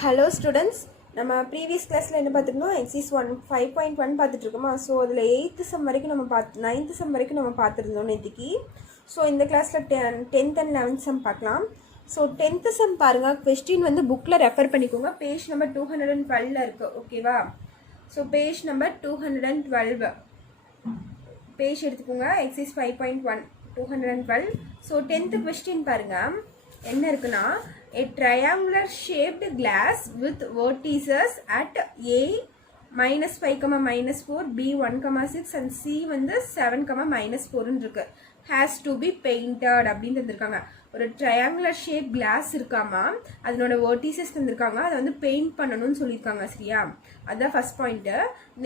Hello students, நம்ம previous கிளாஸில் என்ன பார்த்துருக்கோம், எக்ஸைஸ் 5.1 பார்த்துட்ருக்கோமா. ஸோ அதில் 8th சம் வரைக்கும் நம்ம 9th சம் வரைக்கும் நம்ம பார்த்துருந்தோம் நேற்றுக்கு. ஸோ இந்த கிளாஸில் 10th and 11th சம் பார்க்கலாம். ஸோ 10th சம் பாருங்கள், கொஸ்டின் வந்து புக்கில் ரெஃபர் பண்ணிக்கோங்க. பேஜ் நம்பர் 212 இருக்குது, ஓகேவா. ஸோ பேஜ் நம்பர் 212 பேஜ் எடுத்துக்கோங்க. எக்ஸைஸ் 5.1 212. ஸோ 10th கொஸ்டின் பாருங்கள் என்ன இருக்குன்னா, a triangular shaped glass with vertices at A -5, -4, B 1, 6 and C வந்து 7, -4 இருக்கு. has to be painted அப்படின்னு தந்திருக்காங்க. ஒரு triangular shape glass இருக்காமா, அதனோட vertices தந்திருக்காங்க, அதை வந்து பெயிண்ட் பண்ணணும்னு சொல்லியிருக்காங்க. சரியா, அதுதான் first point.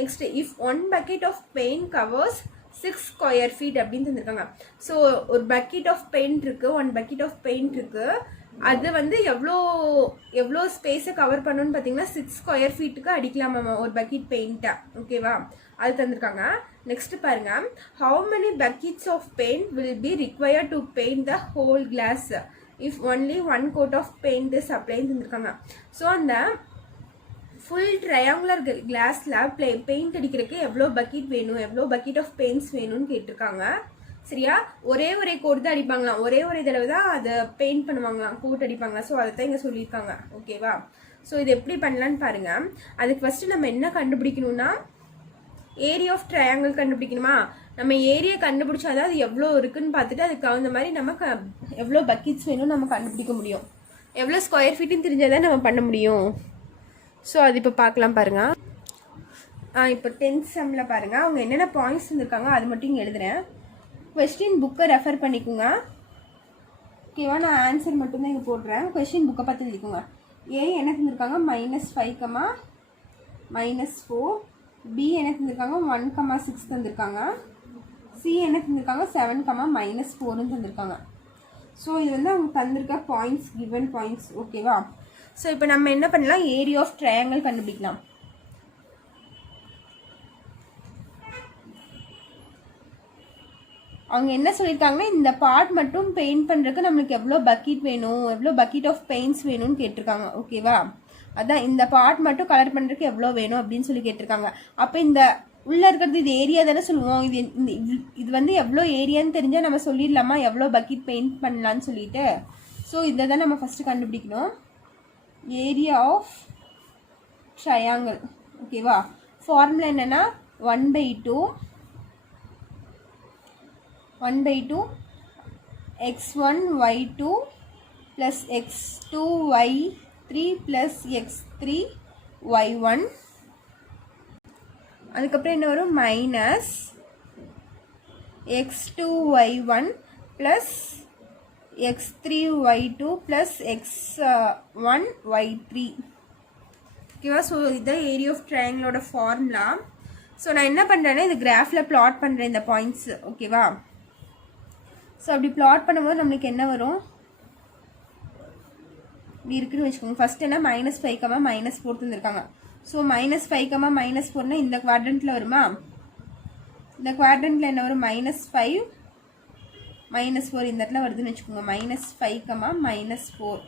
Next, if one bucket of paint covers 6 square feet அப்படின்னு தந்திருக்காங்க. ஸோ ஒரு பக்கெட் ஆஃப் பெயிண்ட் இருக்கு, 1 bucket ஆஃப் பெயிண்ட் இருக்கு, அது வந்து எவ்வளோ ஸ்பேஸை கவர் பண்ணணும்னு பார்த்தீங்கன்னா 6 square feetக்கு அடிக்கலாமா ஒரு பக்கெட் பெயிண்ட்டா, ஓகேவா. அது தந்திருக்காங்க. நெக்ஸ்ட் பாருங்க, how many buckets of paint will be required to paint the whole class if only 1 coat of paint is அப்ளைன்னு தந்திருக்காங்க. ஸோ அந்த ஃபுல் ட்ரையாங்குலர் கிளாஸில் பெயிண்ட் அடிக்கிறதுக்கு எவ்வளோ பக்கெட் வேணும், எவ்வளோ பக்கெட் ஆஃப் பெயிண்ட்ஸ் வேணும்னு கேட்டிருக்காங்க. சரியா, ஒரே கோட் தான் அடிப்பாங்களாம், ஒரே தடவை தான் அதை பெயிண்ட் பண்ணுவாங்களாம், கோட் அடிப்பாங்களா. ஸோ அதை தான் இங்கே சொல்லியிருக்காங்க, ஓகேவா. ஸோ இது எப்படி பண்ணலான்னு பாருங்க. அதுக்கு ஃபர்ஸ்ட் நம்ம என்ன கண்டுபிடிக்கணும்னா, ஏரியா ஆஃப் ட்ரையாங்கிள் கண்டுபிடிக்கணுமா. நம்ம ஏரியா கண்டுபிடிச்சாதான் அது எவ்வளோ இருக்குன்னு பார்த்துட்டு அதுக்கு தகுந்த மாதிரி நம்ம எவ்வளோ பக்கெட்ஸ் வேணும் நம்ம கண்டுபிடிக்க முடியும். எவ்வளோ ஸ்கொயர் ஃபீட்டுன்னு தெரிஞ்சாதான் நம்ம பண்ண முடியும். ஸோ அது இப்போ பார்க்கலாம் பாருங்க. இப்போ 10th சம்மில் பாருங்க, அவங்க என்னென்ன பாயிண்ட்ஸ் இருந்திருக்காங்க அது மட்டும் இங்கே எழுதுறேன். கொஸ்டின் புக்கை ரெஃபர் பண்ணிக்கோங்க, ஓகேவா. நான் ஆன்சர் மட்டும்தான் இங்கே போடுறேன். கொஸ்டின் புக்கை பார்த்து எழுதிக்கோங்க. ஏ என்ன தந்திருக்காங்க, -5, -4. பி என்ன தந்திருக்காங்க, 1, 6 தந்திருக்காங்க. சி என்ன தந்திருக்காங்க, 7, -4 தந்திருக்காங்க. ஸோ இது வந்து அவங்க தந்திருக்க பாயிண்ட்ஸ், கிவன் பாயிண்ட்ஸ், ஓகேவா. ஸோ இப்போ நம்ம என்ன பண்ணலாம், ஏரியா ஆஃப் ட்ரையாங்கிள் கண்டுபிடிக்கலாம். அவங்க என்ன சொல்லியிருக்காங்கன்னா, இந்த பார்ட் மட்டும் பெயிண்ட் பண்ணுறதுக்கு நம்மளுக்கு எவ்வளோ பக்கெட் வேணும், எவ்வளோ பக்கெட் ஆஃப் பெயிண்ட்ஸ் வேணும்னு கேட்டிருக்காங்க, ஓகேவா. அதான் இந்த பார்ட் மட்டும் கலர் பண்ணுறதுக்கு எவ்வளோ வேணும் அப்படின்னு சொல்லி கேட்டிருக்காங்க. அப்போ இந்த உள்ளே இருக்கிறது இது ஏரியா தானே சொல்லுவோம். இது வந்து எவ்வளோ ஏரியான்னு தெரிஞ்சால் நம்ம சொல்லிடலாமா எவ்வளோ பக்கெட் பெயிண்ட் பண்ணலான்னு சொல்லிட்டு. ஸோ இதை தான் நம்ம ஃபஸ்ட்டு கண்டுபிடிக்கணும், ஏரியா ஆஃப் ட்ரையாங்கிள், ஓகேவா. ஃபார்முலா என்னென்னா 1/2 x1 y2 plus x2 y3 plus x3 y1. அதுக்கப்புறம் என்ன வரும், minus x2 y1 plus x3 y2 plus x1 y3, ஓகேவா. ஸோ இதுதான் ஏரியா ஆஃப் ட்ரையாங்கிளோட ஃபார்முலா. ஸோ நான் என்ன பண்ணுறேன்னா, இது கிராஃபில் பிளாட் பண்ணுறேன் இந்த பாயிண்ட்ஸ், ஓகேவா. ஸோ அப்படி பிளாட் பண்ணும்போது நம்மளுக்கு என்ன வரும், இப்படி இருக்குன்னு வச்சுக்கோங்க. ஃபர்ஸ்ட் என்ன, -5, -4 தந்துருக்காங்க. ஸோ -5, -4னா இந்த குவாட்ரண்ட்டில் வருமா, இந்த குவாட்ரண்ட்டில் என்ன வரும், -5, -4 இந்த இடத்துல வருதுன்னு வச்சுக்கோங்க. -5, -4.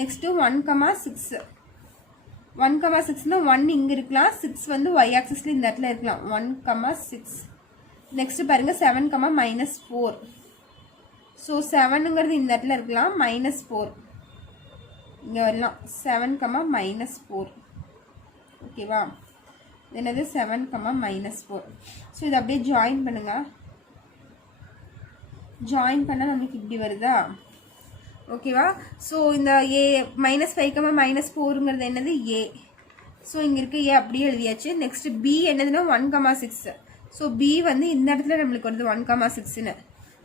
நெக்ஸ்ட்டு 1, 6. 1, 6னா 1 இங்கே இருக்கலாம், 6 வந்து y ஆக்சிஸில் இந்த இடத்துல இருக்கலாம். 1, 6. நெக்ஸ்ட்டு பாருங்கள் 7, -4. ஸோ 7ங்கிறது இந்த இடத்துல இருக்கலாம், -4 இங்கே வரலாம். 7, -4, ஓகேவா. என்னது 7, -4. ஸோ இது அப்படியே ஜாயின் பண்ணுங்கள். ஜாயின் பண்ணால் நம்மளுக்கு இப்படி வருதா, ஓகேவா. ஸோ இந்த ஏ -5, -4ங்கிறது என்னது, ஏ. ஸோ இங்கே இருக்க ஏ அப்படியே எழுதியாச்சு. நெக்ஸ்ட் பி என்னதுன்னா 1, 6. ஸோ பி வந்து இந்த இடத்துல நம்மளுக்கு வருது 1, 6ன்னு.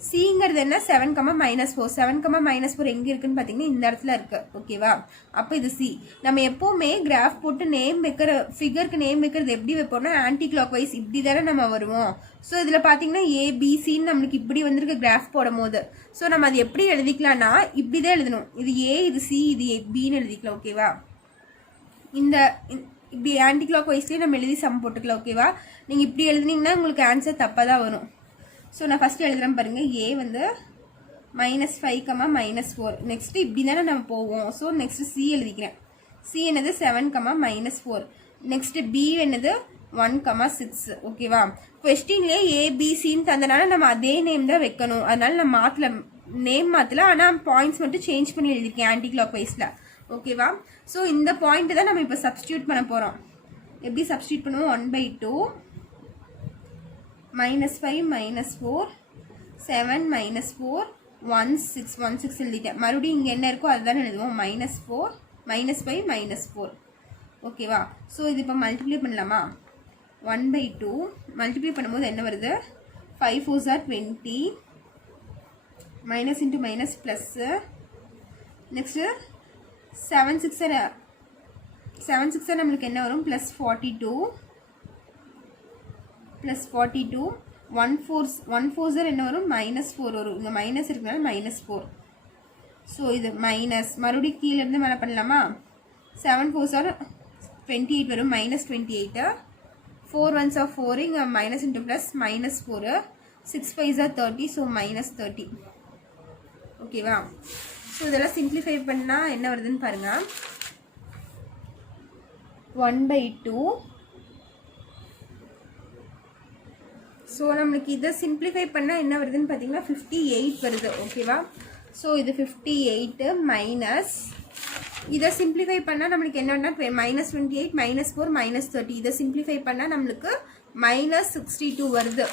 சிங்கிறது என்ன, 7, -4. 7, -4 எங்கே இருக்குன்னு பார்த்தீங்கன்னா இந்த இடத்துல இருக்குது, ஓகேவா. அப்போ இது சி. நம்ம எப்போவுமே கிராஃப் போட்டு நேம் வைக்கிற, ஃபிகருக்கு நேம் வைக்கிறது எப்படி வைப்போம்னா ஆன்டி கிளாக் வைஸ் இப்படி தானே நம்ம வருவோம். ஸோ இதில் பார்த்தீங்கன்னா ஏபிசின்னு நம்மளுக்கு இப்படி வந்திருக்கு கிராஃப் போடும் போது. ஸோ நம்ம அது எப்படி எழுதிக்கலாம்னா இப்படி தான் எழுதணும். இது ஏ, இது சி, இது பின்னு எழுதிக்கலாம், ஓகேவா. இந்த இப்படி ஆன்டி கிளாக் வைஸ்லேயே நம்ம எழுதி சம் போட்டுக்கலாம், ஓகேவா. நீங்கள் இப்படி எழுதுனீங்கன்னா உங்களுக்கு ஆன்சர் தப்பாக தான் வரும். ஸோ நான் ஃபஸ்ட்டு எழுதுகிறேன் பாருங்கள். ஏ வந்து -5, -4. நெக்ஸ்ட்டு இப்படி தானே நம்ம போவோம். ஸோ நெக்ஸ்ட்டு சி எழுதிக்கிறேன். சி என்னது 7, -4. நெக்ஸ்ட் பி என்னது 1, 6. ஓகேவா? கொஸ்டின்லேயே ஏபிசின்னு தந்தனால நம்ம அதே நேம் தான் வைக்கணும். அதனால நம்ம நேம் மாற்றல, ஆனால் பாயிண்ட்ஸ் மட்டும் சேஞ்ச் பண்ணி எழுதியிருக்கேன் ஆன்டி கிளாக் வைஸில். ஓகேவா? ஸோ இந்த பாயிண்ட் தான் நம்ம இப்போ சப்ஸ்டியூட் பண்ண போகிறோம். எப்படி சப்ஸ்டியூட் பண்ணுவோம்? 1/2 -5 -4 7 -4 1 6 எழுதிட்டேன். மறுபடியும் இங்கே என்ன இருக்கோ அதுதான் எழுதுவோம். -4 -5 -4. ஓகேவா? ஸோ இது இப்போ மல்டிப்ளை பண்ணலாமா? 1/2 மல்டிப்ளை பண்ணும்போது என்ன வருது? 5 4s are 20, minus into minus plus. Next 7 6 நம்மளுக்கு என்ன வரும்? +42 1 4s என்ன வரும்? -4 வரும். இங்கே மைனஸ் இருக்கனால -4. ஸோ இது மைனஸ் மறுபடியும் கீழேருந்து மேலே பண்ணலாமா? 7 4s are 28 வரும். -28 4 1s are 4. இங்கே minus into plus -4 6 5s are 30. So -30. ஓகேவா? ஸோ இதெல்லாம் சிம்பிளிஃபை பண்ணால் என்ன வருதுன்னு பாருங்கள். 1/2. ஸோ நம்மளுக்கு இதை சிம்பிளிஃபை பண்ணால் என்ன வருதுன்னு பார்த்தீங்கன்னா 58 வருது. ஓகேவா? ஸோ இது 58 மைனஸ் இதை சிம்பிளிஃபை பண்ணால் நம்மளுக்கு என்னன்னா -28 -4 -30. இதை சிம்பிளிஃபை பண்ணால் நம்மளுக்கு -62 வருது.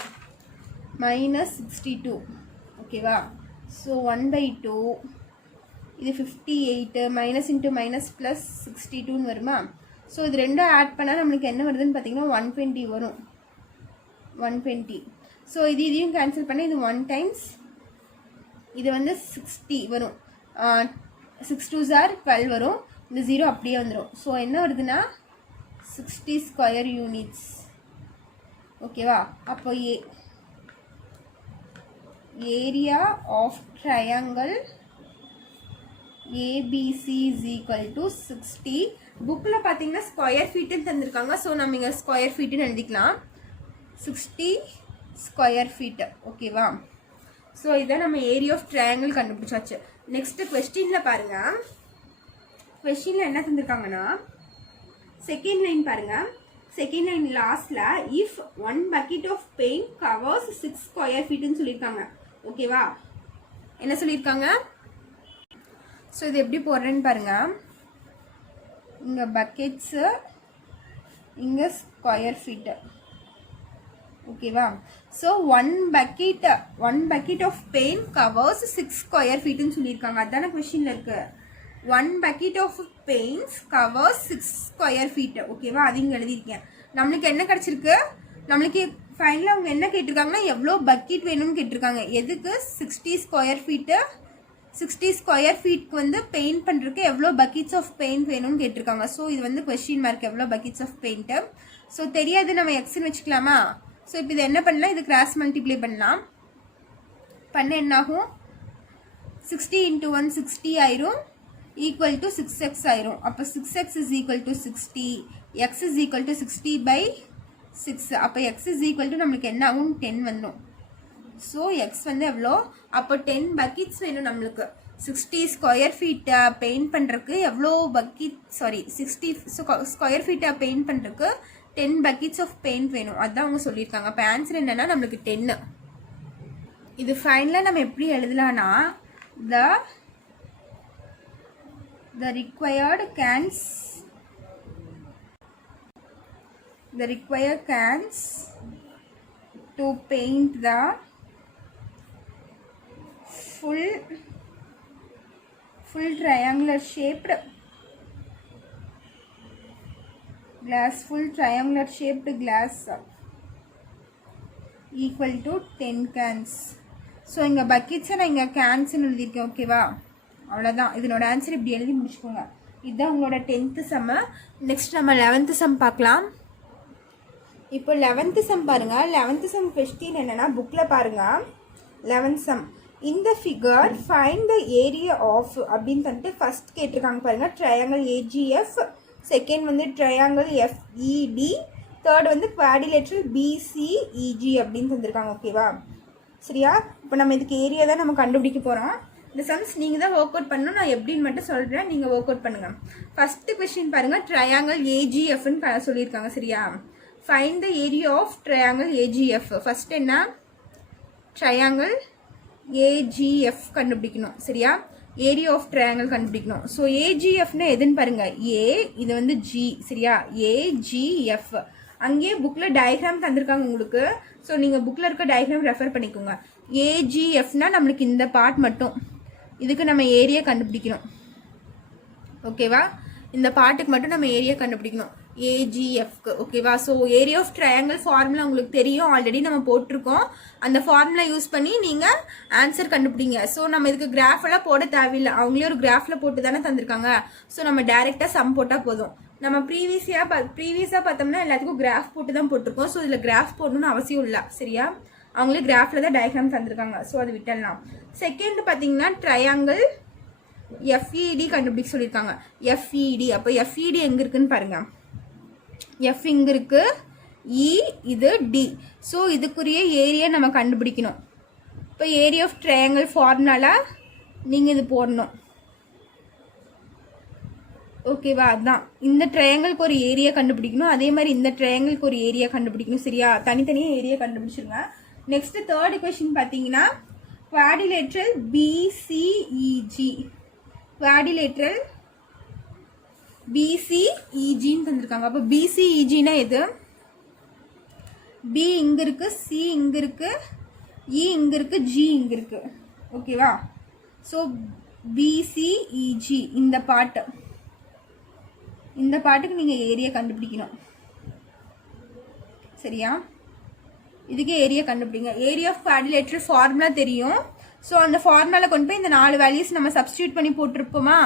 -62. ஓகேவா? ஸோ 1/2 இது 58 மைனஸ் இன்ட்டு மைனஸ் ப்ளஸ் 62ன்னு வருமா? ஸோ இது ரெண்டும் ஆட் பண்ணால் நம்மளுக்கு என்ன வருதுன்னு பார்த்தீங்கன்னா 120 வரும். 120. ஸோ இதையும் கேன்சல் பண்ணால் இது 1 டைம்ஸ் இது வந்து 60 வரும். 6 2s are 12 வரும். இந்த 0 அப்படியே வந்துடும். ஸோ என்ன வருதுன்னா 60 ஸ்கொயர் யூனிட்ஸ். ஓகேவா? அப்போ area of triangle ABC is equal to 60. புக்கில் பார்த்தீங்கன்னா ஸ்கொயர் ஃபீட்டுன்னு தந்திருக்காங்க. ஸோ நம்ம இங்கே ஸ்கொயர் ஃபீட்டுன்னு எழுதிக்கலாம். 60 ஸ்கொயர் ஃபீட்டு. ஓகேவா? ஸோ இதை நம்ம ஏரியா ஆஃப் ட்ரையாங்கிள் கண்டுபிடிச்சாச்சு. நெக்ஸ்ட்டு கொஸ்டினில் பாருங்கள். கொஸ்டினில் என்ன தந்திருக்காங்கன்னா செகண்ட் லைன் பாருங்கள். செகண்ட் லைன் லாஸ்ட்டில் if 1 bucket of paint covers 6 square ஃபீட்டுன்னு சொல்லியிருக்காங்க. ஓகேவா? என்ன சொல்லியிருக்காங்க? ஸோ இது எப்படி போடுறேன்னு பாருங்கள். இங்கே பக்கெட்ஸு, இங்கே ஸ்கொயர் ஃபீட்டு. ஓகேவா? So 1 bucket of paint covers 6 square ஃபீட்டுன்னு சொல்லியிருக்காங்க. அதுதானே கொஷினில் இருக்குது. 1 bucket of paints covers 6 square feet. ஓகேவா? அது இங்கே எழுதியிருக்கேன். நம்மளுக்கு என்ன கிடச்சிருக்கு? நம்மளுக்கு ஃபைனலாக அவங்க என்ன கேட்டிருக்காங்கன்னா எவ்வளோ பக்கெட் வேணும்னு கேட்டிருக்காங்க. எதுக்கு? 60 ஸ்கொயர் ஃபீட்டு. 60 ஸ்கொயர் ஃபீட்க்கு வந்து பெயிண்ட் பண்ணுறதுக்கு எவ்வளோ பக்கெட்ஸ் ஆஃப் பெயிண்ட் வேணும்னு கேட்டிருக்காங்க. ஸோ இது வந்து கொஸ்டின் மார்க் எவ்வளோ பக்கெட்ஸ் ஆஃப் பெயிண்ட்டு. ஸோ தெரியாது, நம்ம எக்ஸ்ன்னு வச்சுக்கலாமா? ஸோ இப்போ இது என்ன பண்ணலாம்? இது கிராஸ் மல்டிப்ளை பண்ணலாம். பண்ண என்னாகும்? 60 × 1 60 ஆயிரும், ஈக்குவல் டு 6x ஆயிரும். அப்போ 6x is equal to 60, x is equal to 60/6. அப்போ x is equal to நம்மளுக்கு என்ன ஆகும்? 10 வந்துடும். ஸோ எக்ஸ் வந்து எவ்வளோ? அப்போ 10 பக்கெட்ஸ் வேணும் நம்மளுக்கு. 60 ஸ்கொயர் ஃபீட்டை பெயிண்ட் பண்ணுறதுக்கு எவ்வளோ பக்கெட்? 60 ஸ்கொயர் ஃபீட்டை பெயிண்ட் பண்ணுறதுக்கு 10 பக்கெட்ஸ் ஆஃப் பெயிண்ட் வேணும். அதுதான் அவங்க சொல்லியிருக்காங்க. அப்போ ஆன்சர் என்னென்னா நம்மளுக்கு 10. இது ஃபைனலாக நம்ம எப்படி எழுதலான்னா the required cans to paint the full triangular shaped glass equal to 10 cans. So இங்கே பக்கெட்ஸை நான் இங்கே கேன்ஸ்ன்னு எழுதியிருக்கேன். ஓகேவா? அவ்வளோதான். இதனோட ஆன்சர் இப்படி எழுதி முடிச்சுக்கோங்க. இதுதான் உங்களோட 10th சம்மு. நெக்ஸ்ட் நம்ம 11th சம் பார்க்கலாம். இப்போ 11th சம் பாருங்கள். 11th சம் கொஸ்டின் என்னென்னா புக்கில் பாருங்கள். 11th சம் இந்த figure find the area of அப்படின்னு சொல்லிட்டு ஃபஸ்ட் கேட்டிருக்காங்க பாருங்கள். ட்ரையாங்கிள் ஏஜிஎஃப், செகண்ட் வந்து ட்ரையாங்கிள் எஃப்இடி, தேர்ட் வந்து குவாடிலேட்ரல் பிசிஇஜி அப்படின்னு தந்திருக்காங்க. ஓகேவா? சரியா? இப்போ நம்ம இதுக்கு ஏரியா தான் நம்ம கண்டுபிடிக்க போகிறோம். இந்த சம்ஸ் நீங்கள் தான் ஒர்க் அவுட் பண்ணணும். நான் எப்படின்னு மட்டும் சொல்கிறேன், நீங்கள் ஒர்க் அவுட் பண்ணுங்கள். ஃபஸ்ட்டு கொஸ்டின் பாருங்கள், ட்ரையாங்கிள் ஏஜிஎஃப்னு சொல்லியிருக்காங்க சரியா. Find the area of triangle AGF. First என்ன, ட்ரையாங்கிள் ஏஜிஎஃப் கண்டுபிடிக்கணும் சரியா. ஏரியா ஆஃப் ட்ரையாங்கிள் கண்டுபிடிக்கணும். ஸோ ஏஜிஎஃப்னு எதுன்னு பாருங்கள், ஏ இது வந்து ஜி சரியா. ஏஜிஎஃப் அங்கேயே புக்கில் டயக்ராம் தந்திருக்காங்க உங்களுக்கு. ஸோ நீங்கள் புக்கில் இருக்க டயக்ராம் ரெஃபர் பண்ணிக்கோங்க. ஏஜிஎஃப்னா நம்மளுக்கு இந்த பார்ட் மட்டும், இதுக்கு நம்ம ஏரியா கண்டுபிடிக்கணும் ஓகேவா. இந்த பார்ட்டுக்கு மட்டும் நம்ம ஏரியா கண்டுபிடிக்கணும் ஏஜிஎஃப்க்கு ஓகேவா. So area of triangle formula உங்களுக்கு தெரியும், ஆல்ரெடி நம்ம போட்டிருக்கோம். அந்த ஃபார்முலா யூஸ் பண்ணி நீங்கள் ஆன்சர் கண்டுபிடிங்க. ஸோ நம்ம இதுக்கு கிராஃபெல்லாம் போட தேவையில்லை, அவங்களே ஒரு கிராஃபில் போட்டு தானே தந்திருக்காங்க. ஸோ நம்ம டேரெக்டாக சம் போட்டால் போதும். நம்ம ப்ரீவியஸாக பார்த்தோம்னா எல்லாத்துக்கும் கிராஃப் போட்டு தான் போட்டிருக்கோம். ஸோ இதில் கிராஃப் போடணும்னு அவசியம் இல்லை சரியா. அவங்களே கிராஃபில் தான் டயக்ராம் தந்திருக்காங்க. ஸோ அது விட்டுடலாம். செகண்ட் பார்த்தீங்கன்னா ட்ரையாங்கிள் எஃப்இடி கண்டுபிடிக்க சொல்லியிருக்காங்க. எஃப்இடி அப்போ எஃப்இடி எங்கே இருக்குன்னு பாருங்கள். எஃப் இங்கே இருக்குது, இ இது டி. ஸோ இதுக்குரிய ஏரியா நம்ம கண்டுபிடிக்கணும். இப்போ ஏரியா ஆஃப் ட்ரையாங்கிள் ஃபார்முலால நீங்கள் இது போடணும் ஓகேவா. அதுதான் இந்த ட்ரையாங்கிளுக்கு ஒரு ஏரியா கண்டுபிடிக்கணும், அதே மாதிரி இந்த ட்ரையாங்கிளுக்கு ஒரு ஏரியா கண்டுபிடிக்கணும் சரியா. தனித்தனியாக ஏரியா கண்டுபிடிச்சிருங்க. நெக்ஸ்ட் தேர்ட் கொஸ்டின் பார்த்தீங்கன்னா குவாடிலேட்ரல் பிசிஇஜி. குவாடிலேட்ரல் பிசிஇஜின்னு தந்திருக்காங்க. அப்போ பிசிஇஜினா எது, பி இங்கே இருக்குது, சி இங்கே இருக்குது, இ இங்கே இருக்குது, ஜி இங்கே இருக்குது ஓகேவா. ஸோ பிசிஇஜி இந்த பாட்டுக்கு நீங்கள் ஏரியா கண்டுபிடிக்கணும் சரியா. இதுக்கு ஏரியா கண்டுபிடிங்க. ஏரியா ஆஃப் குவாடிலேட்ரல் ஃபார்முலா தெரியும். ஸோ அந்த ஃபார்முலாவில் கொண்டு போய் இந்த 4 வேல்யூஸ் நம்ம சப்ஸ்டியூட் பண்ணி போட்டிருப்போமா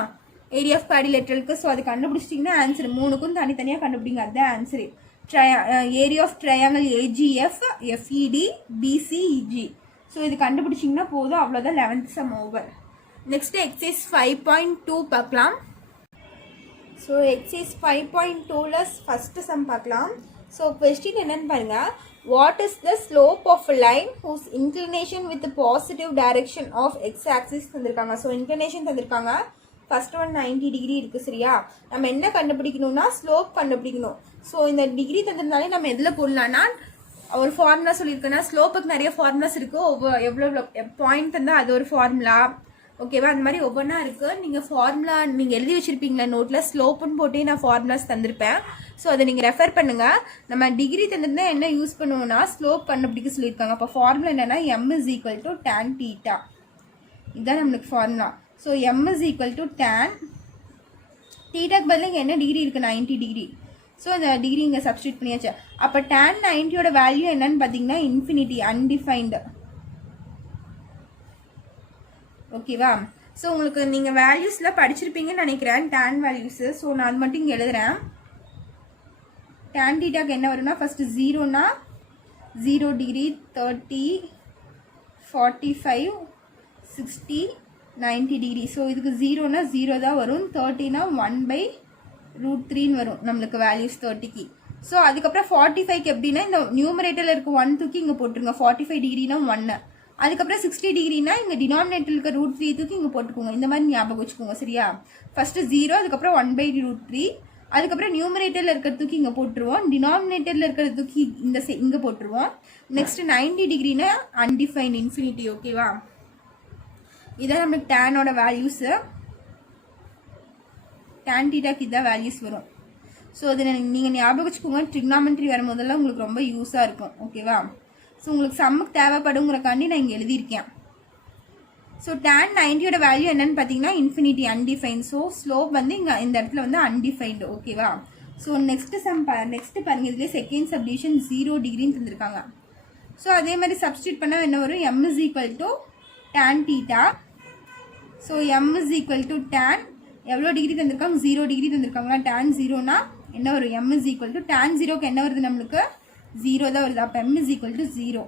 ஏரியா ஆஃப் குவாடிலேட்ரலுக்கு. ஸோ அது கண்டுபிடிச்சிட்டிங்கன்னா ஆன்சர். 3க்கும் தனித்தனியாக கண்டுபிடிங்க, அதுதான் answer. Area of triangle AGF FED BCEG. So இது கண்டுபிடிச்சிங்கன்னா போதும், அவ்வளோதான். 11th some over. Next exercise 5.2 பார்க்கலாம். ஸோ எக்ஸசைஸ் 5.2ல ஃபஸ்ட்டு சம் பார்க்கலாம். ஸோ கொஸ்டின் என்னன்னு பாருங்க. What is the slope of a line whose inclination with positive direction of X axis தந்திருக்காங்க. ஸோ இன்க்ளினேஷன் தந்திருக்காங்க. ஃபர்ஸ்ட் ஒன் 90 டிகிரி இருக்குது சரியா. நம்ம என்ன கண்டுபிடிக்கணும்னா ஸ்லோப் கண்டுபிடிக்கணும். ஸோ இந்த டிகிரி தந்திருந்தாலே நம்ம எதில் போடலான்னா, ஒரு ஃபார்முலா சொல்லியிருக்கேன்னா ஸ்லோப்புக்கு நிறைய ஃபார்முலாஸ் இருக்குது. எவ்வளோ பாயிண்ட் தந்தால் அது ஒரு ஃபார்முலா ஓகேவா. அந்த மாதிரி ஒவ்வொன்றா இருக்குது. நீங்கள் ஃபார்முலா நீங்கள் எழுதி வச்சுருப்பீங்களா நோட்டில், ஸ்லோப்புன்னு போட்டே நான் ஃபார்முலாஸ் தந்திருப்பேன். ஸோ அதை நீங்கள் ரெஃபர் பண்ணுங்கள். நம்ம டிகிரி தந்திருந்தா என்ன யூஸ் பண்ணுவோம்னா ஸ்லோப் கண்டுபிடிக்க சொல்லியிருக்காங்க. அப்போ ஃபார்முலா என்னென்னா m = tan θ. இதுதான் நம்மளுக்கு ஃபார்முலா. ஸோ m = tan θக்கு பதிலாக என்ன டிகிரி இருக்குது, 90 டிகிரி. ஸோ இந்த டிகிரி இங்கே சப்ஸ்டியூட் பண்ணியாச்சு. அப்போ tan 90யோட வேல்யூ என்னன்னு பார்த்தீங்கன்னா இன்ஃபினிட்டி, அன்டிஃபைன்டு ஓகேவா. ஸோ உங்களுக்கு நீங்கள் வேல்யூஸில் படிச்சிருப்பீங்கன்னு நினைக்கிறேன் tan வேல்யூஸு. ஸோ நான் அது மட்டும் இங்கே எழுதுகிறேன். tan θக்கு என்ன வரும்னா ஃபஸ்ட்டு 0னா 0 டிகிரி, 30, 45, 60, 90 டிகிரி. ஸோ இதுக்கு 0னா 0 தான் வரும், 30னா 1/√3ன்னு வரும் நம்மளுக்கு வேல்யூஸ் 30க்கு. ஸோ அதுக்கப்புறம் 45க்கு எப்படின்னா இந்த நியூமரேட்டரில் இருக்க 1 தூக்கி இங்கே போட்டுருங்க. 45 டிகிரினா 1. அதுக்கப்புறம் 60 டிகிரினா இங்கே டினாமினேட்டர் இருக்க √3 தூக்கி இங்கே போட்டுக்கோங்க. இந்த மாதிரி ஞாபகம் வச்சுக்கோங்க சரியா. ஃபஸ்ட்டு 0, அதுக்கப்புறம் 1/√3, அதுக்கப்புறம் நியூமரேட்டரில் இருக்கிற தூக்கி இங்கே போட்டுருவோம், டினாமினேட்டரில் இருக்கிற தூக்கி இங்கே போட்டுருவோம். நெக்ஸ்ட் 90 டிகிரினா அன்டிஃபைன், இன்ஃபினிட்டி ஓகேவா. இதான் நம்மளுக்கு டேனோட வேல்யூஸு. tan θக்கு இதான் வேல்யூஸ் வரும். ஸோ அதை நீங்கள் ஞாபகம் வச்சுக்கோங்க. ட்ரிக்னாமெண்ட்ரி வரும்போதெல்லாம் உங்களுக்கு ரொம்ப யூஸாக இருக்கும் ஓகேவா. ஸோ உங்களுக்கு சம்முக்கு தேவைப்படுங்கிறக்காண்டி நான் இங்கே எழுதியிருக்கேன். ஸோ tan 90யோட வேல்யூ என்னன்னு பார்த்தீங்கன்னா இன்ஃபினிட்டி, அன்டிஃபைன். ஸோ ஸ்லோப் வந்து இங்கே இந்த இடத்துல வந்து அன்டிஃபைன்டு ஓகேவா. ஸோ நெக்ஸ்ட்டு பாருங்கள். இதுலேயே செகண்ட் சப்டிவிஷன் 0 டிகிரின்னு தந்திருக்காங்க. ஸோ அதே மாதிரி சப்ஸ்டியூட் பண்ணால் என்ன வரும், m = tan θ. So m = tan எவ்வளோ டிகிரி தந்திருக்காங்க, 0 டிகிரி தந்திருக்காங்க. tan 0னா என்ன வரும், m = tan 0க்கு என்ன வருது நம்மளுக்கு 0 தான் வருது. அப்போ m = 0.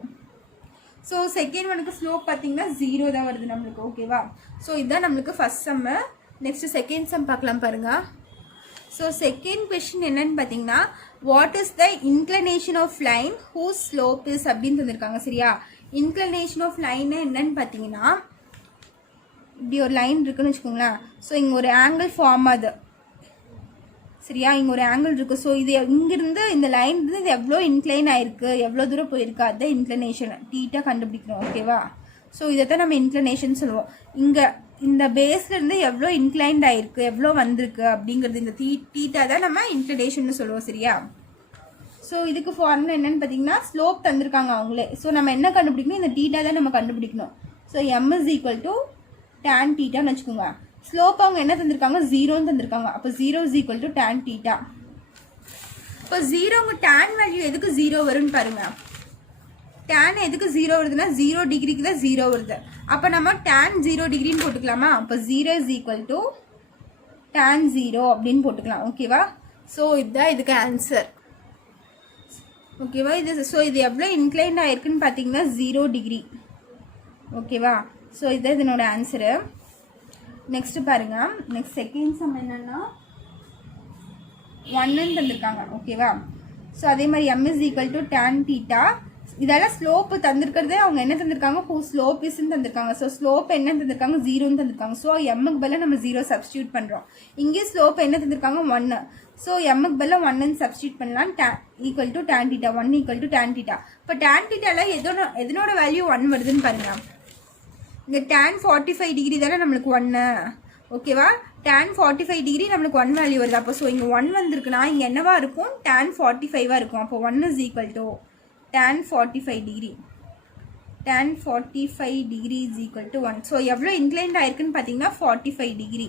ஸோ செகண்ட் ஒனுக்கு ஸ்லோப் பார்த்தீங்கன்னா 0 தான் வருது நம்மளுக்கு ஓகேவா. ஸோ இதுதான் நம்மளுக்கு first sum. Next second sum பார்க்கலாம் பாருங்கள். ஸோ செகண்ட் கொஸ்டின் என்னன்னு பார்த்தீங்கன்னா what is the inclination of line whose slope is அப்படின்னு தந்திருக்காங்க சரியா. இன்க்ளினேஷன் ஆஃப் லைன் என்னன்னு பார்த்தீங்கன்னா இப்படி ஒரு லைன் இருக்குன்னு வச்சுக்கோங்களேன். ஸோ இங்கே ஒரு ஆங்கிள் ஃபார்ம் ஆகுது சரியா, இங்கே ஒரு ஆங்கிள் இருக்குது. ஸோ இது இங்கிருந்து இந்த லைன் இருந்து இது எவ்வளோ இன்க்ளைன் ஆயிருக்கு, எவ்வளோ தூரம் போயிருக்கு, அதுதான் இன்க்ளினேஷன். டீட்டா கண்டுபிடிக்கணும். ஓகேவா. ஸோ இதை தான் நம்ம இன்க்ளினேஷன் சொல்லுவோம். இங்கே இந்த பேஸ்லேருந்து எவ்வளோ இன்க்ளைன்ட் ஆயிருக்கு, எவ்வளோ வந்திருக்கு அப்படிங்கிறது இந்த டீட்டா தான் நம்ம இன்க்ளினேஷன் சொல்லுவோம். சரியா. ஸோ இதுக்கு ஃபார்முலா என்னன்னு பார்த்தீங்கன்னா ஸ்லோப் தந்திருக்காங்க அவங்களே. ஸோ நம்ம என்ன கண்டுபிடிக்கணும், இந்த டீட்டா தான் நம்ம கண்டுபிடிக்கணும். So M is equal to tan டீட்டான்னு வச்சுக்கோங்க. ஸ்லோப் அவங்க என்ன தந்திருக்காங்க, 0ன்னு தந்திருக்காங்க. அப்போ 0 is equal to tan theta. இப்போ 0ங்க டேன் வேல்யூ எதுக்கு 0 வரும்னு பாருங்க. டேன் எதுக்கு 0 வருதுன்னா 0 டிகிரிக்கு தான் 0 வருது. அப்போ நம்ம டேன் 0 டிகிரின்னு போட்டுக்கலாமா. அப்போ 0 இஸ் ஈக்குவல் டு டேன் 0 அப்படின்னு போட்டுக்கலாம். ஓகேவா. ஸோ இதுதான் இதுக்கு ஆன்சர். ஓகேவா. இது ஸோ இது எவ்வளோ இன்க்ளைன் ஆயிருக்குன்னு பார்த்தீங்கன்னா 0 டிகிரி. ஓகேவா. ஸோ இதுதான் இதனோட ஆன்சரு. நெக்ஸ்ட்டு பாருங்கள். நெக்ஸ்ட் செகண்ட் சம் என்னென்னா 1ன்னு தந்திருக்காங்க. ஓகேவா. ஸோ அதே மாதிரி m is equal to tan theta. இதெல்லாம் ஸ்லோப்பு தந்திருக்கிறதே அவங்க என்ன தந்திருக்காங்க, ஸ்லோப் இஸ்ன்னு தந்திருக்காங்க. ஸோ ஸ்லோப் என்ன தந்திருக்காங்க, 0ன்னு தந்திருக்காங்க. ஸோ எம்முக்கு பதிலாக நம்ம 0 சப்ஸ்டியூட் பண்ணுறோம். இங்கே ஸ்லோப் என்ன தந்திருக்காங்க, 1. ஸோ எம்முக்கு பதிலாக 1ன்னு சப்ஸ்டியூட் பண்ணலாம். Equal to tan theta, 1 equal to tan theta. இப்போ டேன் டீட்டாவில் எதனோட வேல்யூ 1 வருதுன்னு பாருங்கள். இங்கே tan 45 டிகிரி தானே நம்மளுக்கு 1. ஓகேவா. tan 45 டிகிரி நம்மளுக்கு 1 வேல்யூ வருது. அப்போ ஸோ இங்கே 1 வந்திருக்குன்னா இங்கே என்னவா இருக்கும், tan 45 இருக்கும். அப்போ 1 is equal to tan 45 degree. tan 45 degree is equal to 1. So எவ்வளோ இன்க்ளைன்ட் ஆயிருக்குன்னு பார்த்தீங்கன்னா 45 டிகிரி.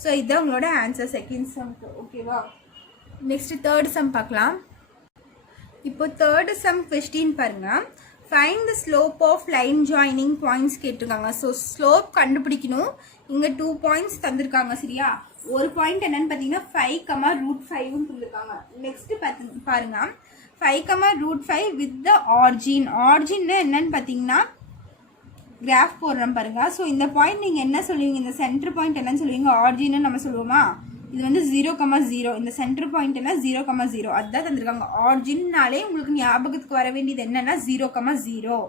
ஸோ இதுதான் உங்களோட ஆன்சர் செகண்ட் சம்க்கு. ஓகேவா. நெக்ஸ்ட் தேர்ட் சம் பார்க்கலாம். இப்போ தேர்ட் சம் கொஸ்டின் பாருங்கள். Find the slope of line joining points கேட்டிருக்காங்க. ஸோ ஸ்லோப் கண்டுபிடிக்கணும். இங்கே 2 பாயிண்ட்ஸ் தந்திருக்காங்க. சரியா. ஒரு பாயிண்ட் என்னன்னு பார்த்தீங்கன்னா 5,√5ன்னு தந்திருக்காங்க. நெக்ஸ்ட் பாருங்க 5,√5 வித் த ஆர்ஜின். ஆர்ஜின் என்னன்னு பார்த்தீங்கன்னா கிராஃப் போடுறோம் பாருங்க. ஸோ இந்த பாயிண்ட் நீங்கள் என்ன சொல்லுவீங்க, இந்த சென்டர் பாயிண்ட் என்னன்னு சொல்லுவீங்க, ஆர்ஜின்னு நம்ம சொல்லுவோமா. இது வந்து 0,0. இந்த சென்டர் பாயிண்ட் என்ன 0,0. அதுதான் தந்திருக்காங்க. ஆர்ஜின்னாலே உங்களுக்கு ஞாபகத்துக்கு வர வேண்டியது என்னன்னா 0,0.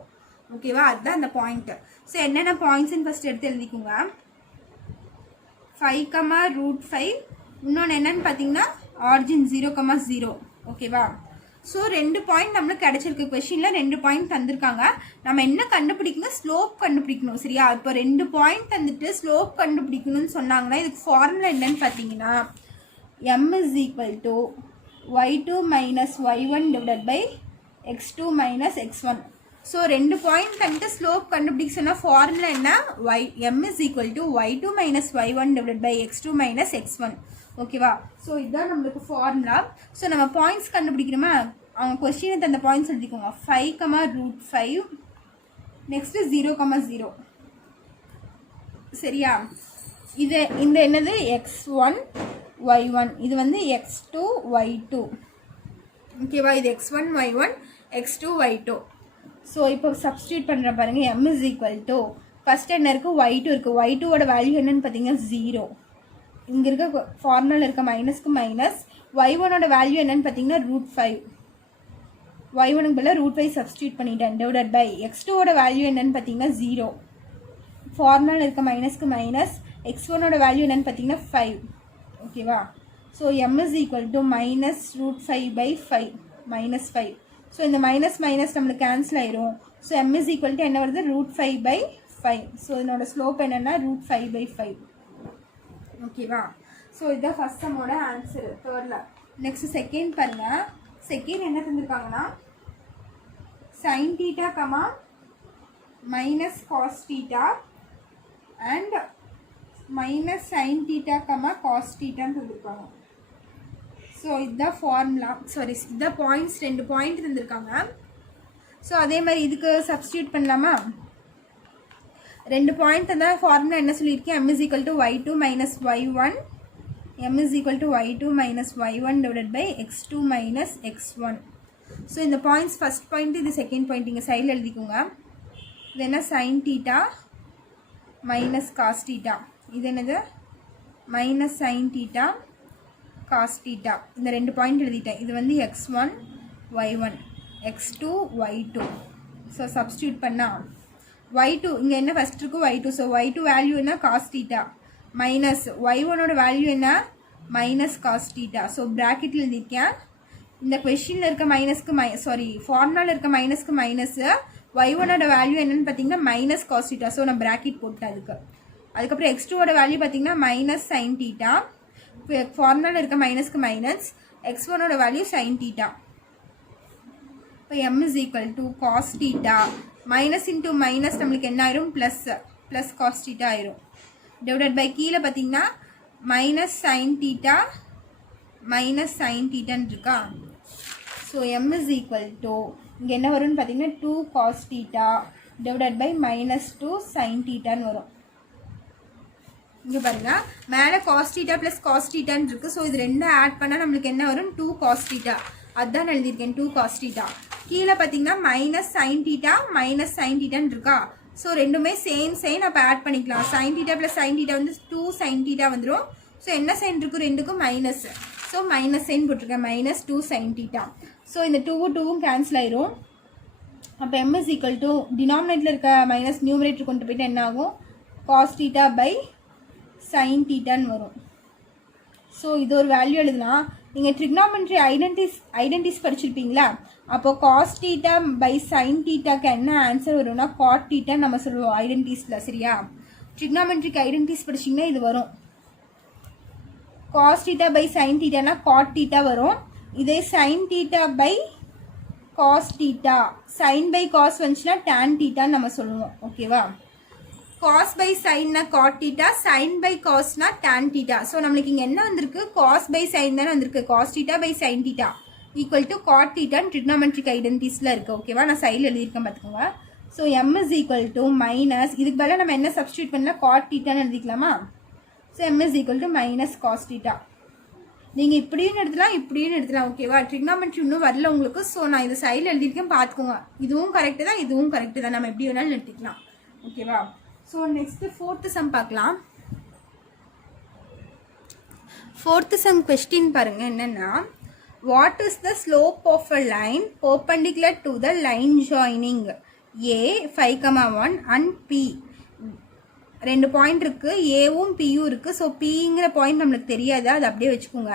ஓகேவா. அதுதான் அந்த பாயிண்ட். ஸோ என்னென்ன பாயிண்ட்ஸ்ன்னு ஃபர்ஸ்ட் எடுத்து எழுதிக்கோங்க. 5,√5. இன்னொன்று என்னன்னு பார்த்தீங்கன்னா ஆர்ஜின் 0,0. ஓகேவா. ஸோ 2 பாயிண்ட் நம்மளுக்கு கிடைச்சிருக்கு. கொஸ்டினில் 2 பாயிண்ட் தந்திருக்காங்க. நம்ம என்ன கண்டுபிடிக்கணும், ஸ்லோப் கண்டுபிடிக்கணும். சரியா. இப்போ 2 பாயிண்ட் தந்துட்டு ஸ்லோப் கண்டுபிடிக்கணும்னு சொன்னாங்கன்னா இதுக்கு ஃபார்முலா என்னன்னு பார்த்தீங்கன்னா m is equal to y2 minus y1 divided by x2 minus x1. So 2 point தந்துட்டு ஸ்லோப் கண்டுபிடிக்க சொன்னால் ஃபார்முலா என்ன, m is equal to y2 minus y1 divided by x2 minus x1. ஓகேவா. ஸோ இதுதான் நம்மளுக்கு ஃபார்முலா. ஸோ நம்ம points கண்டுபிடிக்கிறோமா, அவங்க கொஸ்டினை தந்த பாயிண்ட்ஸ் எழுதிக்கோங்க. 5,√5. நெக்ஸ்ட்டு 0,0. சரியா. இது இந்த என்னது x1 y1, இது வந்து x2 y2. ஓகேவா. இது x1 y1 x2 y2. So இப்போ சப்ஸ்டியூட் பண்ணுற பாருங்க. M is equal to first என்ன இருக்குது, y2 இருக்குது. y2ஓட வேல்யூ என்னன்னு பார்த்தீங்கன்னா 0. இங்கே இருக்க ஃபார்முலா இருக்க மைனஸ்க்கு மைனஸ். y1ஓட வேல்யூ என்னன்னு பார்த்தீங்கன்னா √5. y1க்கு பதிலாக √5 சப்ஸ்டியூட் பண்ணிட்டேன். டிவைடட் பை x2ஓட வேல்யூ என்னன்னு பார்த்தீங்கன்னா 0. ஃபார்முலா இருக்க மைனஸ்க்கு மைனஸ். x1ஓட வேல்யூ என்னன்னு பார்த்தீங்கன்னா 5. ஓகேவா. So m is equal to minus √5/5 minus 5. So இந்த மைனஸ் மைனஸ் நம்மளுக்கு கேன்சல் ஆயிரும். So m is equal to என்ன வருது, √5/5. ஸோ இதனோட ஸ்லோப் என்னென்னா √5/5. ஓகேவா. ஸோ இதுதான் ஃபர்ஸ்ட் சம்மோட ஆன்சரு தேர்டில். நெக்ஸ்ட் செகண்ட் பாருங்கள். செகண்ட் என்ன தந்திருக்காங்கன்னா sin θ, minus cos θ and minus sin θ, cos θன்னு தந்திருக்காங்க. ஸோ இதுதான் ஃபார்முலா. சாரி, இதுதான் பாயிண்ட்ஸ். 2 பாயிண்ட் தந்திருக்காங்க. ஸோ அதே மாதிரி இதுக்கு சப்ஸ்டியூட் பண்ணலாமா. 2 பாயிண்ட் தந்தால் ஃபார்முலா என்ன சொல்லியிருக்கேன், m is equal to y2 minus y1. m is equal to y2 minus y1 divided by x2 minus x1. So இந்த பாயிண்ட்ஸ் ஃபஸ்ட் பாயிண்ட், இது செகண்ட் பாயிண்ட் இங்கே சைடில் எழுதிக்கோங்க. இது என்ன sin θ மைனஸ் காஸ் θ. இது என்னது மைனஸ் sin θ காஸ் θ. இந்த 2 பாயிண்ட் எழுதிட்டேன். இது வந்து x1 y1 x2 y2. So substitute பண்ணால் y2 இங்கே என்ன ஃபஸ்ட் இருக்கு y2. ஸோ y2 வேல்யூ என்ன காஸ் தீட்டா மைனஸ் y1ஓட வேல்யூ என்ன மைனஸ் காஸ் தீட்டா. ஸோ ப்ராக்கெட்டில் எழுதியிருக்கேன். இந்த கொஷினில் இருக்க மைனஸ்க்கு ஃபார்முலாவில் இருக்க மைனஸ்க்கு மைனஸ் y1ஓட வேல்யூ என்னன்னு பார்த்தீங்கன்னா மைனஸ் காஸ் தீட்டா. ஸோ நான் ப்ராக்கெட் போட்டேன் அதுக்கப்புறம் x2ஓட வேல்யூ பார்த்தீங்கன்னா மைனஸ் சைன் தீட்டா. ஃபார்முலாவில் இருக்க மைனஸ்க்கு மைனஸ் x1ஓட வேல்யூ சைன் தீட்டா. இப்போ m is equal to cos theta minus into minus நம்மளுக்கு என்ன ஆயிரும் ப்ளஸ் காஸ் தீட்டா ஆயிரும். டிவைடட் பை கீழே பார்த்தீங்கன்னா மைனஸ் சைன் தீட்டான்னு இருக்கா. So m is equal to இங்கே என்ன வரும்னு பார்த்தீங்கன்னா 2 cos theta divided by minus 2 sine தீட்டான்னு வரும். இங்கே பாருங்கள் மேலே காஸ் தீட்டா ப்ளஸ் காஸ் தீட்டான்னு இருக்குது. ஸோ இது ரெண்டும் ஆட் பண்ணால் நம்மளுக்கு என்ன வரும் 2 காஸ் தீட்டா. அதுதான் எழுதியிருக்கேன் 2 காஸ் தீட்டா. கீழே பார்த்தீங்கன்னா மைனஸ் சைன் தீட்டான்னு இருக்கா. ஸோ ரெண்டுமே சேம் அப்போ ஆட் பண்ணிக்கலாம். Sine theta plus sine theta வந்து 2 சைன் தீட்டா வந்துடும். ஸோ என்ன சைன் இருக்கும் ரெண்டுக்கும் மைனஸ். ஸோ மைனஸ் சைன் போட்டிருக்கேன் மைனஸ் 2 சைன் தீட்டா. ஸோ இந்த 2வும் கேன்சல் ஆயிரும். அப்போ m இஸ் ஈக்குவல் டு டினாமினேட்டில் இருக்க மைனஸ் நியூமரேட்டர் கொண்டு போயிட்டு என்ன ஆகும் காஸ் தீட்டா பை சைன் தீட்டான்னு வரும். ஸோ இது ஒரு வேல்யூ எழுதுனா நீங்கள் ட்ரிக்னாமெட்ரி ஐடென்டிஸ் படிச்சிருப்பீங்களா. அப்போ காஸ் தீட்டா பை சைன் தீட்டாக்கு என்ன ஆன்சர் வரும்னா காட் தீட்டான்னு நம்ம சொல்லுவோம் ஐடென்டிஸில். சரியா ட்ரிக்னாமெட்ரிக்கு ஐடென்டிஸ் படிச்சிங்கன்னா இது வரும். காஸ் தீட்டா பை சைன் தீட்டானா காட் தீட்டா வரும். இதே sine theta by cos theta sine by cos வந்துச்சுன்னா டேன் தீட்டான்னு நம்ம சொல்லுவோம். ஓகேவா காஸ் பை சைன்னா காட் தீட்டா சைன் பை காஸ்னா டேன் தீட்டா. ஸோ நம்மளுக்கு இங்கே என்ன வந்திருக்கு காஸ் பை சைன் தானே வந்திருக்கு. Cos theta by sine theta equal to cot தீட்டான்னு ட்ரிக்னாமெட்ரிக் ஐடென்டிஸில் இருக்குது. ஓகேவா நான் சைடில் எழுதியிருக்கேன் பார்த்துக்கோங்க. So m is equal to minus இதுக்கு பதிலாக நம்ம என்ன சப்ஸ்டியூட் பண்ணால் காட் தீட்டான்னு எழுதிக்கலாமா. So m is equal to minus cos theta. நீங்கள் இப்படின்னு எடுத்துலாம் ஓகேவா. ட்ரிக்னாமெட்ரி இன்னும் வரல உங்களுக்கு. ஸோ நான் இது சைடில் எழுதியிருக்கேன் பார்த்துக்கோங்க. இதுவும் கரெக்டு தான் நம்ம எப்படி வேணாலும் எடுத்துக்கலாம். ஓகேவா. ஸோ நெக்ஸ்ட்டு 4th சம் பார்க்கலாம். 4th சம் கொஸ்டின் பாருங்கள் என்னென்னா what is the slope of a line perpendicular to the line joining A 5,1 and P. 2 பாயிண்ட் இருக்குது ஏவும் பியும் இருக்குது. ஸோ பிங்கிற பாயிண்ட் நம்மளுக்கு தெரியாது அது அப்படியே வச்சுக்கோங்க.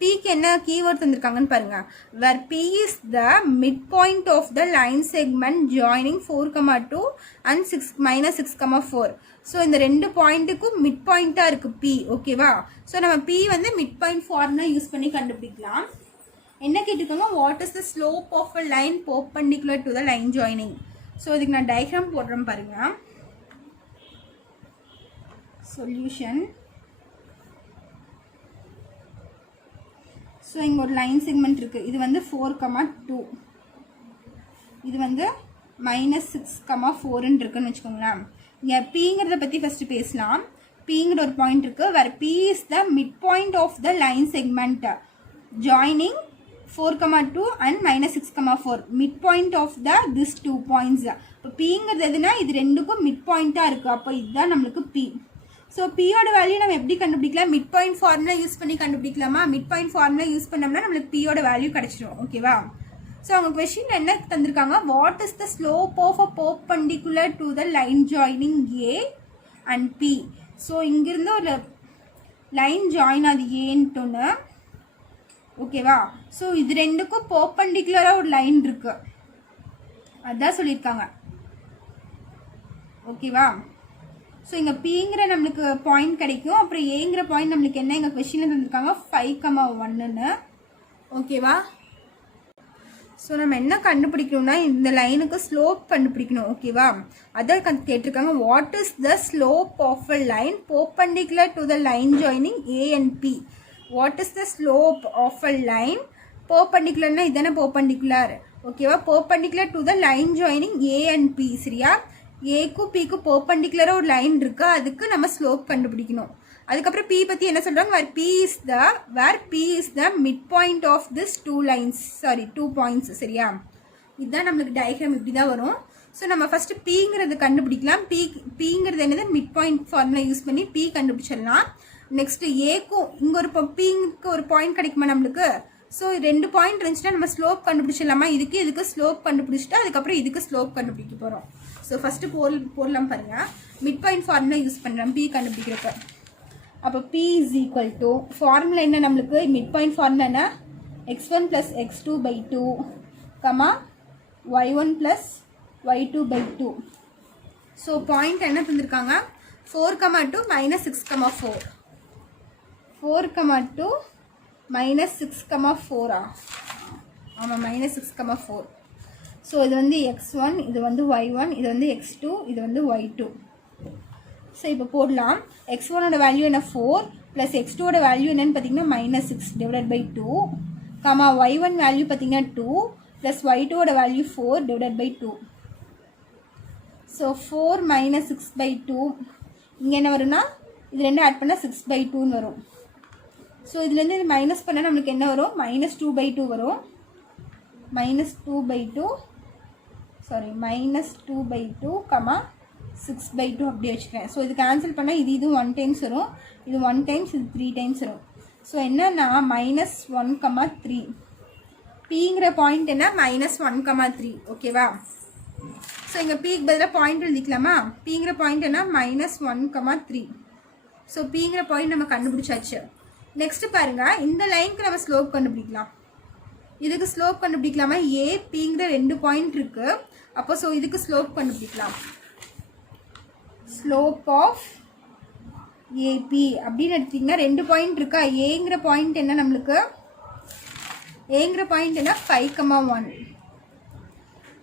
Pக்கு என்ன கீவேர்ட் தந்திருக்காங்கன்னு பாருங்க. where P is the midpoint of the line segment joining 4,2 and 6-6,4. So இந்த 2 பாயிண்ட்டுக்கும் மிட் பாயிண்ட்டாக இருக்குது P. ஓகேவா. ஸோ நம்ம P வந்து மிட் பாயிண்ட் ஃபார்முலா யூஸ் பண்ணி கண்டுபிடிக்கலாம். என்ன கேட்டிருக்காங்க what is the slope of a line perpendicular to the line joining. So இதுக்கு நான் டயக்ராம் போடுறேன் பாருங்க. சொல்யூஷன். ஸோ இங்கே ஒரு லைன் செக்மெண்ட் இருக்குது. இது வந்து 4,2 இது வந்து -6,4 இருக்குன்னு வச்சுக்கோங்களேன். இங்கே பிங்கிறத பற்றி ஃபஸ்ட்டு பேசலாம். பிங்கிற ஒரு பாயிண்ட் இருக்குது. வேறு P is the mid point of the line segment joining 4,2 and -6,4 mid point of the this 2 points. இப்போ பிங்கிறது எதுனா இது ரெண்டுக்கும் மிட் பாயிண்ட்டாக இருக்குது. அப்போ இதுதான் நம்மளுக்கு P. ஸோ பியோட வேல்யூ நம்ம எப்படி கண்டுபிடிக்கலாம் மிட் பாயிண்ட் ஃபார்முலா யூஸ் பண்ணி கண்டுபிடிக்கலாமா. மிட் பாயிண்ட் ஃபார்முலா யூஸ் பண்ணோம்னா நம்மளுக்கு பியோட வேல்யூ கிடச்சிடும். ஓகேவா. ஸோ அவங்க கொஸ்டின் என்ன தந்திருக்காங்க what is the slope of a perpendicular to the line joining A and P. So இங்கிருந்து ஒரு லைன் ஜாயின் அது ஏன்ட்டுன்னு. ஓகேவா. ஸோ இது ரெண்டுக்கும் பர்பெண்டிகுலராக ஒரு லைன் இருக்குது அதுதான் சொல்லியிருக்காங்க. ஓகேவா. ஸோ இங்கே பிங்கிற நம்மளுக்கு பாயிண்ட் கிடைக்கும். அப்புறம் ஏங்கிற பாயிண்ட் நம்மளுக்கு என்ன எங்கள் கொஸ்டினில் தந்திருக்காங்க 5,1ன்னு. ஓகேவா. ஸோ நம்ம என்ன கண்டுபிடிக்கணும்னா இந்த லைனுக்கு ஸ்லோப் கண்டுபிடிக்கணும். ஓகேவா. அதான் கேட்டிருக்காங்க what is the slope of a line perpendicular to the line joining A and P. What is the slope of a line பர்பெண்டிகுலர்னா இதானே பர்பெண்டிகுலர். ஓகேவா. Perpendicular to the line joining A and P. சரியா. ஏக்கும் பிக்கும் பர்பெண்டிகுலராக ஒரு line இருக்குது. அதுக்கு நம்ம ஸ்லோப் கண்டுபிடிக்கணும். அதுக்கப்புறம் P பற்றி என்ன சொல்கிறாங்க where P is the midpoint of this 2 points. சரியா. இதுதான் நம்மளுக்கு டயக்ராம் இப்படி தான் வரும். ஸோ நம்ம ஃபஸ்ட்டு பிங்கிறது கண்டுபிடிக்கலாம். பிங்கிறது என்னது மிட் பாயிண்ட் ஃபார்முலா யூஸ் பண்ணி P கண்டுபிடிச்சிடலாம். நெக்ஸ்ட்டு ஏக்கும் இங்கே ஒரு பிங்க்கு ஒரு பாயிண்ட் கிடைக்குமா நம்மளுக்கு. ஸோ 2 பாயிண்ட் இருந்துச்சுன்னா நம்ம ஸ்லோப் கண்டுபிடிச்சிடலாமா. இதுக்கு ஸ்லோப் கண்டுபிடிச்சிட்டு அதுக்கப்புறம் இதுக்கு ஸ்லோப் கண்டுபிடிக்க போகிறோம். ஸோ ஃபஸ்ட்டு போடலாம் பாருங்கள். மிட் பாயிண்ட் ஃபார்முலா யூஸ் பண்ணுறேன் பி கண்டுபிடிக்கிறப்ப. அப்போ P is equal to formula என்ன நம்மளுக்கு மிட் பாயிண்ட் ஃபார்முலா என்ன x1 + x2/2 y1 + y2/2. So point என்ன தந்திருக்காங்க 4,2 -6,4 4,2 -6,4 ஆமாம் -6,4. ஸோ இது வந்து x1, இது வந்து y1, இது வந்து x2, இது வந்து y2. ஸோ இப்போ போடலாம். x1ஓட வேல்யூ என்ன 4 + x2ஓட வேல்யூ என்னன்னு பார்த்தீங்கன்னா -6/2 y1 வேல்யூ பார்த்தீங்கன்னா 2 + y2ஓட வேல்யூ 4/2. ஸோ 4 - 6/2 இங்கே என்ன வரும்னா இது ரெண்டும் ஆட் பண்ணால் 6/2ன்னு வரும். ஸோ இதுலேருந்து இது மைனஸ் பண்ணால் நம்மளுக்கு என்ன வரும் -2/2 வரும். -2/2 6/2 அப்படியே வச்சுக்கிறேன். ஸோ இது கேன்சல் பண்ணால் இது 1 டைம்ஸ் வரும், இது 1 டைம்ஸ், இது 3 டைம்ஸ் வரும். ஸோ என்னன்னா -1,3 பிங்கிற பாயிண்ட் என்ன -1,3 ஓகேவா. ஸோ இங்கே பிக்கு பதிலாக பாயிண்ட் எழுதிக்கலாமா. பிங்கிற பாயிண்ட் என்ன -1,3. ஸோ பிங்கிற பாயிண்ட் நம்ம கண்டுபிடிச்சாச்சு. நெக்ஸ்ட் பாருங்கள், இந்த லைனுக்கு நம்ம ஸ்லோப் கண்டுபிடிக்கலாம். இதுக்கு ஸ்லோப் கண்டுபிடிக்கலாமா. ஏபிங்கிற 2 பாயிண்ட் இருக்குது. அப்போ ஸோ இதுக்கு ஸ்லோப் கண்டுபிடிக்கலாம். ஸ்லோப் ஆஃப் ஏபி அப்படின்னு எடுத்திங்கன்னா 2 பாயிண்ட் இருக்கா. ஏங்கிற பாயிண்ட் என்ன நம்மளுக்கு ஏங்கிற பாயிண்ட் என்ன 5,1.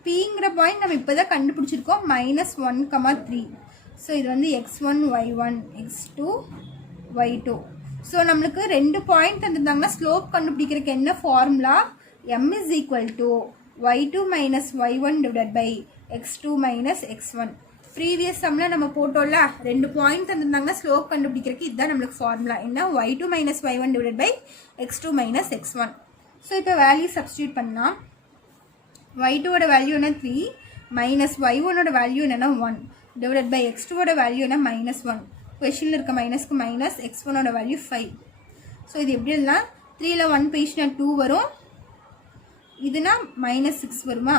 பிங்கிற பாயிண்ட் நம்ம இப்போ தான் கண்டுபிடிச்சிருக்கோம் -1,3. ஸோ இது வந்து x1 y1 x2 y2. So நம்மளுக்கு 2 பாயிண்ட் தந்துருந்தாங்கன்னா ஸ்லோப் கண்டுபிடிக்கிறதுக்கு என்ன formula m is equal to y2 minus y1 divided by x2 minus x1. Previous சம்மில் நம்ம போட்டோம்ல 2 பாயிண்ட் தந்துருந்தாங்கன்னா ஸ்லோப் கண்டுபிடிக்கிறதுக்கு இதுதான் நம்மளுக்கு ஃபார்முலா என்ன y2 minus y1 divided by x2 minus x1. So இப்போ வேல்யூ சப்ஸ்டியூட் பண்ணால் y2ஓட வேல்யூ என்ன 3 மைனஸ் y1ஓட வேல்யூ என்னென்னா 1 டிவைடட் பை x2ஓட வேல்யூ என்ன -1. கொஷனில் இருக்க மைனஸ்க்கு மைனஸ் x1ஓட வேல்யூ 5. ஸோ இது எப்படி இல்லைனா 3ல் 1 போயிடுச்சுன்னா 2 வரும், இதுனா -6 வருமா.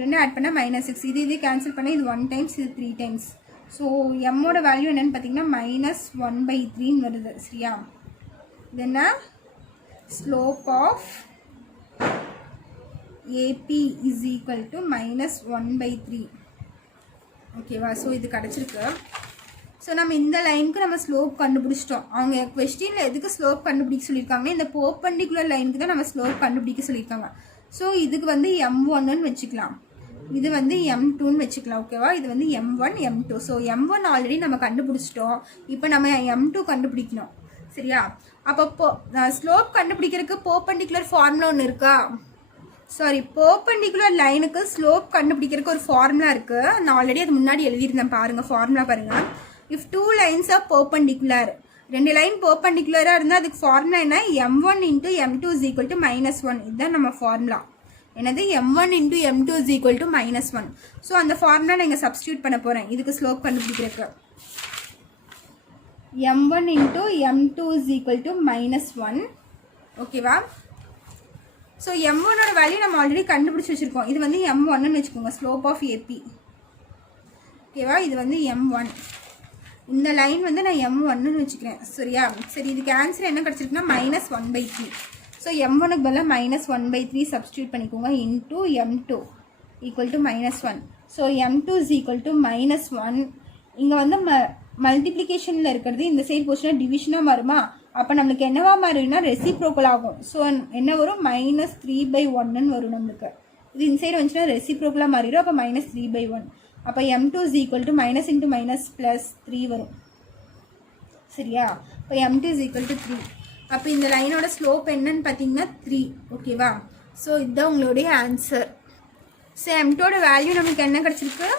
ரெண்டும் ஆட் பண்ணால் -6. இது கேன்சல் பண்ணால் இது 1 டைம்ஸ், இது 3 டைம்ஸ். ஸோ எம்மோட வேல்யூ என்னென்னு பார்த்தீங்கன்னா -1/3 வருது சரியா. இது என்ன slope of AB is equal to -1/3 ஓகேவா. ஸோ இது கிடச்சிருக்கு. ஸோ நம்ம இந்த லைனுக்கு நம்ம ஸ்லோப் கண்டுபிடிச்சிட்டோம். அவங்க கொஸ்டினில் எதுக்கு ஸ்லோப் கண்டுபிடிக்க சொல்லியிருக்காங்க, இந்த பெர்பெண்டிகுலர் லைனுக்கு தான் நம்ம ஸ்லோப் கண்டுபிடிக்க சொல்லியிருக்காங்க. ஸோ இதுக்கு வந்து m1ன்னு வச்சுக்கலாம், இது வந்து m2ன்னு வச்சுக்கலாம் ஓகேவா. இது வந்து m1 m2. So m1 already நம்ம கண்டுபிடிச்சிட்டோம், இப்போ நம்ம m2 கண்டுபிடிக்கணும் சரியா. அப்போ ஸ்லோப் கண்டுபிடிக்கிறதுக்கு பெர்பெண்டிகுலர் ஃபார்முலா ஒன்று இருக்கா. சாரி, பெர்பெண்டிகுலர் லைனுக்கு ஸ்லோப் கண்டுபிடிக்கிறதுக்கு ஒரு ஃபார்முலா இருக்குது. நான் ஆல்ரெடி அது முன்னாடி எழுதியிருந்தேன் பாருங்கள். ஃபார்முலா பாருங்கள். If 2 lines are perpendicular, 2 line பெர்பெண்டிகுலராக இருந்தால் அதுக்கு ஃபார்முலா என்ன m1 × m2 is equal to -1. இதுதான் நம்ம ஃபார்முலா. என்னது m1 × m2 is equal to -1. So அந்த ஃபார்முலா நான் இங்கே சப்ஸ்டியூட் பண்ண போகிறேன் இதுக்கு ஸ்லோப் கண்டுபிடிக்கிறதுக்கு. m1 × m2 is equal to -1 ஓகேவா. ஸோ m1ஓட வேல்யூ நம்ம ஆல்ரெடி கண்டுபிடிச்சி வச்சுருக்கோம். இது வந்து m1ன்னு வச்சுக்கோங்க, ஸ்லோப் ஆஃப் ஏபி ஓகேவா. இது வந்து m1, இந்த லைன் வந்து நான் m1ன்னு வச்சுக்கிறேன் சரியா. சரி, இதுக்கு ஆன்சர் என்ன கிடச்சிருக்குன்னா -1/3. ஸோ m1க்கு பதிலாக -1/3 சப்ஸ்டியூட் பண்ணிக்கோங்க into m2 equal to -1. So m2 is equal to -1. இங்கே வந்து மல்டிப்ளிகேஷனில் இருக்கிறது இந்த சைடு போச்சுன்னா டிவிஷனாக மாறுமா. அப்போ நம்மளுக்கு என்னவா மாறும்னா ரெசிப்ரோக்கல் ஆகும். ஸோ என்ன வரும் -3/1ன்னு வரும் நம்மளுக்கு. இது இந்த சைடு வந்துச்சுன்னா ரெசிப்ரோக்கலாக மாறிடும். அப்போ -3/1. அப்போ m2 is equal to minus into minus plus 3 வரும் சரியா. இப்போ m2 is equal to 3. அப்போ இந்த லைனோட ஸ்லோப் என்னன்னு பார்த்தீங்கன்னா 3 ஓகேவா. ஸோ இதுதான் உங்களுடைய ஆன்சர். ஸோ m2ஓட வேல்யூ நம்மளுக்கு என்ன கிடச்சிருக்கு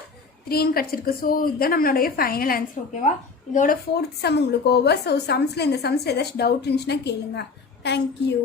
3ன்னு கிடச்சிருக்கு. ஸோ இதுதான் நம்மளுடைய ஃபைனல் ஆன்சர் ஓகேவா. இதோட 4th சம் உங்களுக்கு ஓவர். ஸோ சம்ஸில் இந்த சம்ஸில் ஏதாச்சும் டவுட் இருந்துச்சுன்னா கேளுங்க. தேங்க்யூ.